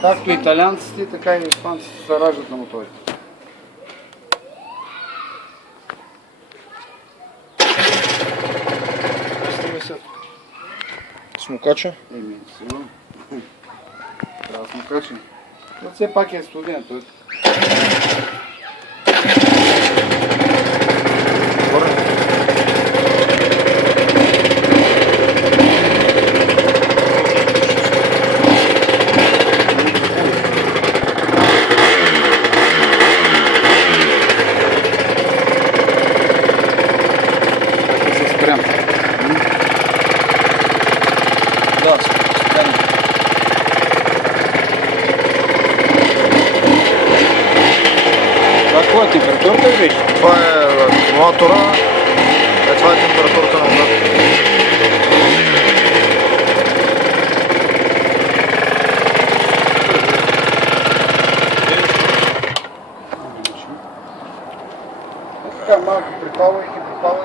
Както италианците, така и испанците се раждат на моторите. Смукача? Сигурно. Трябва да смукача. Но все пак е студен. Той... Да, спрямо. Това каква температурата ли беше? Това е акумулатора, това е температурата на водата. Така малко припалвайки